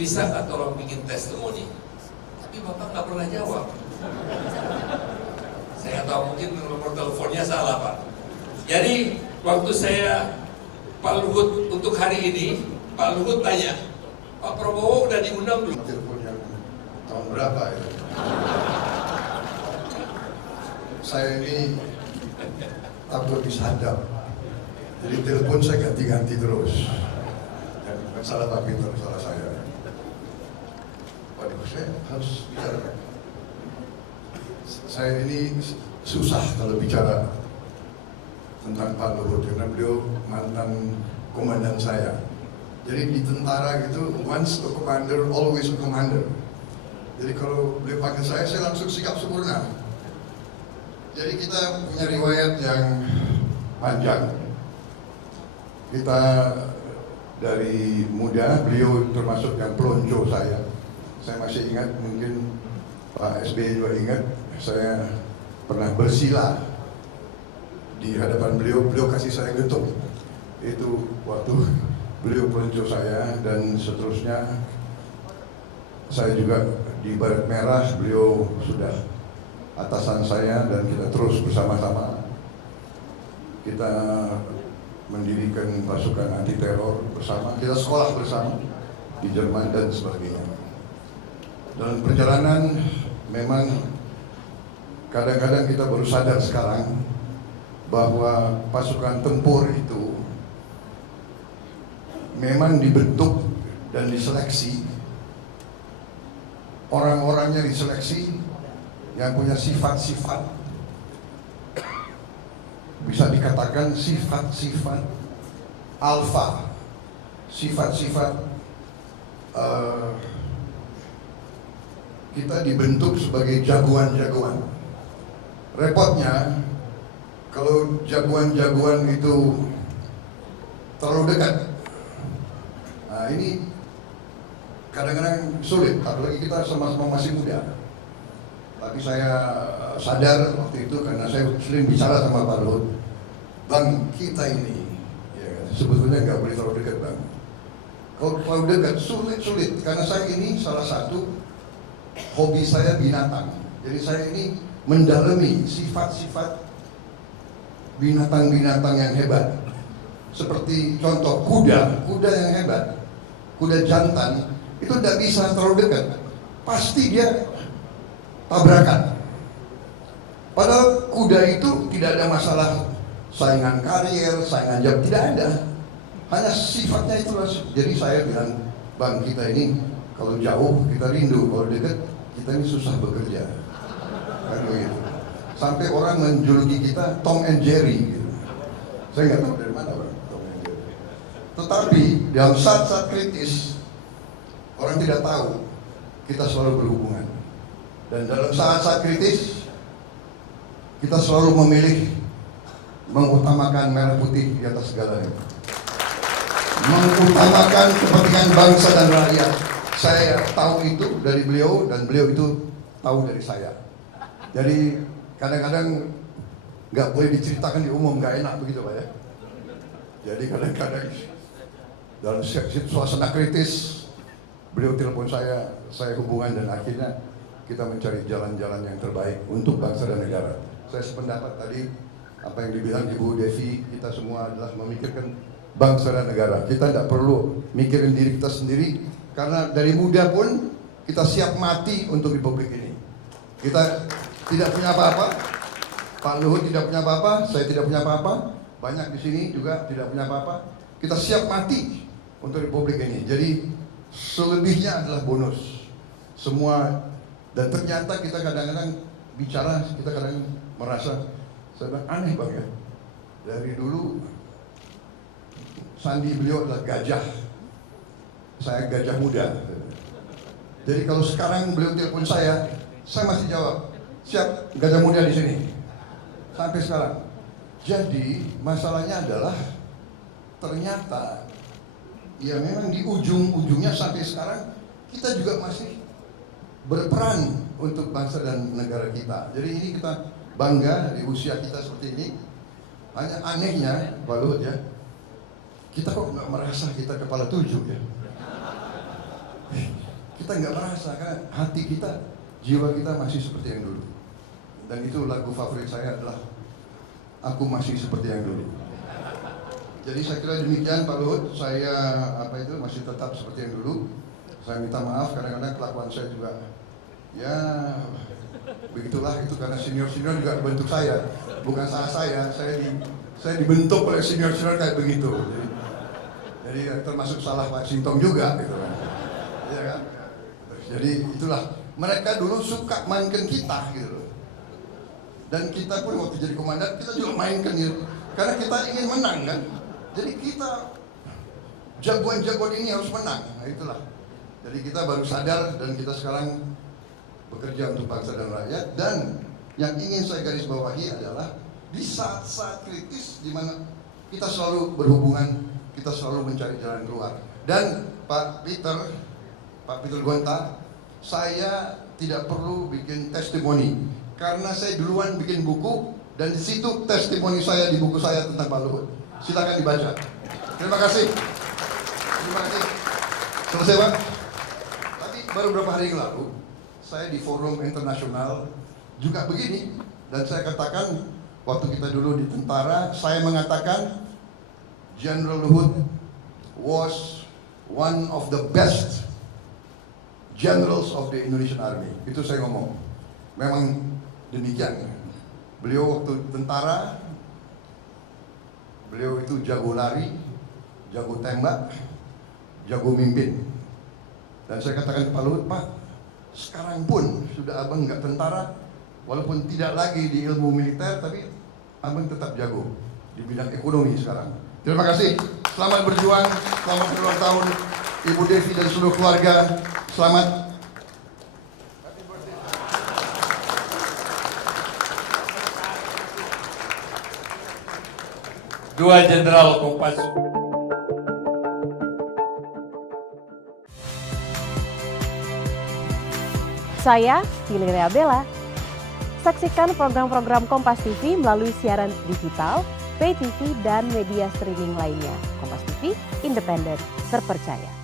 bisa nggak tolong bikin testimoni? Tapi Bapak nggak pernah jawab. Saya nggak tahu, mungkin nomor teleponnya salah Pak. Jadi waktu saya Pak Luhut untuk hari ini, Pak Luhut tanya, Pak Prabowo udah diundang belum? Telepon yang tahun berapa ya? Saya ini takut disadap. Jadi telepon saya ganti-ganti terus. Dan bukan salah Pak Peter, salah saya. Waduh, saya harus bicara. Saya ini susah kalau bicara tentang Pak Luhut, karena beliau mantan komandan saya. Jadi di tentara gitu, once a commander, always a commander. Jadi kalau beliau panggil saya langsung sikap sempurna. Jadi kita punya riwayat yang panjang. Kita dari muda, beliau termasuk yang pelonco saya. Saya masih ingat, mungkin Pak SBY juga ingat, saya pernah bersila di hadapan beliau, beliau kasih saya getuk. Itu waktu beliau pelonco saya, dan seterusnya saya juga di Baret Merah, beliau sudah atasan saya, dan kita terus bersama-sama. Kita mendirikan pasukan anti teror bersama, kita sekolah bersama di Jerman dan sebagainya. Dalam perjalanan memang kadang-kadang kita baru sadar sekarang bahwa pasukan tempur itu memang dibentuk dan diseleksi, orang-orangnya diseleksi yang punya sifat-sifat, bisa dikatakan sifat-sifat alfa, sifat-sifat kita dibentuk sebagai jagoan-jagoan. Repotnya kalau jagoan-jagoan itu terlalu dekat, nah ini kadang-kadang sulit, apalagi kita sama-sama masih muda. Tapi saya sadar waktu itu, karena saya sering bicara sama Pak Luhut, Bang, kita ini ya, sebetulnya nggak boleh terlalu dekat, Bang. Kalau terlalu dekat sulit, karena saya ini salah satu hobi saya binatang. Jadi saya ini mendalami sifat-sifat binatang-binatang yang hebat. Seperti contoh kuda yang hebat, kuda jantan itu tidak bisa terlalu dekat, pasti dia tabrakan. Padahal kuda itu tidak ada masalah saingan karier, saingan jam, tidak ada. Hanya sifatnya itu. Jadi saya bilang, Bang, kita ini kalau jauh kita rindu, kalau dekat kita ini susah bekerja. Kan begitu. Sampai orang menjuluki kita Tom and Jerry gitu. Saya nggak tahu dari mana Bang, Tom and Jerry. Tetapi dalam saat-saat kritis, orang tidak tahu kita selalu berhubungan. Dan dalam saat-saat kritis, kita selalu memilih mengutamakan merah putih di atas segalanya. Mengutamakan kepentingan bangsa dan rakyat. Saya tahu itu dari beliau, dan beliau itu tahu dari saya. Jadi kadang-kadang nggak boleh diceritakan di umum, nggak enak begitu Pak ya. Jadi kadang-kadang dalam suasana kritis, beliau telepon saya hubungan, dan akhirnya kita mencari jalan-jalan yang terbaik untuk bangsa dan negara. Saya sependapat tadi apa yang dibilang Ibu Devi, kita semua adalah memikirkan bangsa dan negara. Kita tidak perlu mikirin diri kita sendiri, karena dari muda pun kita siap mati untuk republik ini. Kita tidak punya apa-apa, Pak Luhut tidak punya apa-apa, saya tidak punya apa-apa, banyak di sini juga tidak punya apa-apa. Kita siap mati untuk republik ini. Jadi selebihnya adalah bonus. Semua. Dan ternyata kita kadang-kadang bicara, kita kadang merasa, saya bilang aneh Bang ya, dari dulu sandi beliau adalah gajah, saya gajah muda. Jadi kalau sekarang beliau telepon saya masih jawab, siap gajah muda di sini, sampai sekarang. Jadi masalahnya adalah ternyata ya memang di ujung-ujungnya sampai sekarang kita juga masih berperan untuk bangsa dan negara kita. Jadi ini kita bangga di usia kita seperti ini. Hanya anehnya Pak Luhut ya, kita kok nggak merasa kita kepala 7 ya. kita nggak merasa karena hati kita, jiwa kita masih seperti yang dulu. Dan itu lagu favorit saya adalah Aku Masih Seperti Yang Dulu. Jadi saya kira demikian Pak Luhut, saya masih tetap seperti yang dulu. Saya minta maaf kadang-kadang kelakuan saya juga ya begitulah, itu karena senior-senior juga bentuk saya, bukan salah saya dibentuk oleh senior-senior kayak begitu. Jadi termasuk salah Pak Sintong juga gitu kan. Iya kan? Jadi itulah, mereka dulu suka mainkan kita gitu loh. Dan kita pun waktu jadi komandan kita juga mainkan gitu. Karena kita ingin menang kan. Jadi kita jagoan-jagoan ini harus menang. Nah itulah. Jadi kita baru sadar dan kita sekarang bekerja untuk bangsa dan rakyat. Dan yang ingin saya garis bawahi adalah di saat-saat kritis di mana kita selalu berhubungan, kita selalu mencari jalan keluar. Dan Pak Peter Gonta, saya tidak perlu bikin testimoni karena saya duluan bikin buku dan di situ testimoni saya di buku saya tentang Pak Luhut. Silakan dibaca. Terima kasih. Terima kasih. Selesai Pak. Tapi baru beberapa hari yang lalu saya di forum internasional juga begini dan saya katakan waktu kita dulu di tentara, saya mengatakan General Luhut was one of the best generals of the Indonesian Army. Itu saya ngomong. Memang demikian. Beliau waktu tentara, beliau itu jago lari, jago tembak, jago mimpin. Dan saya katakan ke Pak Luhut, Pak, sekarang pun sudah abang nggak tentara, walaupun tidak lagi di ilmu militer, tapi abang tetap jago di bidang ekonomi sekarang. Terima kasih. Selamat berjuang, selamat ulang tahun Ibu Devi dan seluruh keluarga. Selamat. Dua Jenderal Kopassus. Saya Valeria Bella. Saksikan program-program Kompas TV melalui siaran digital, pay TV, dan media streaming lainnya. Kompas TV, independen, terpercaya.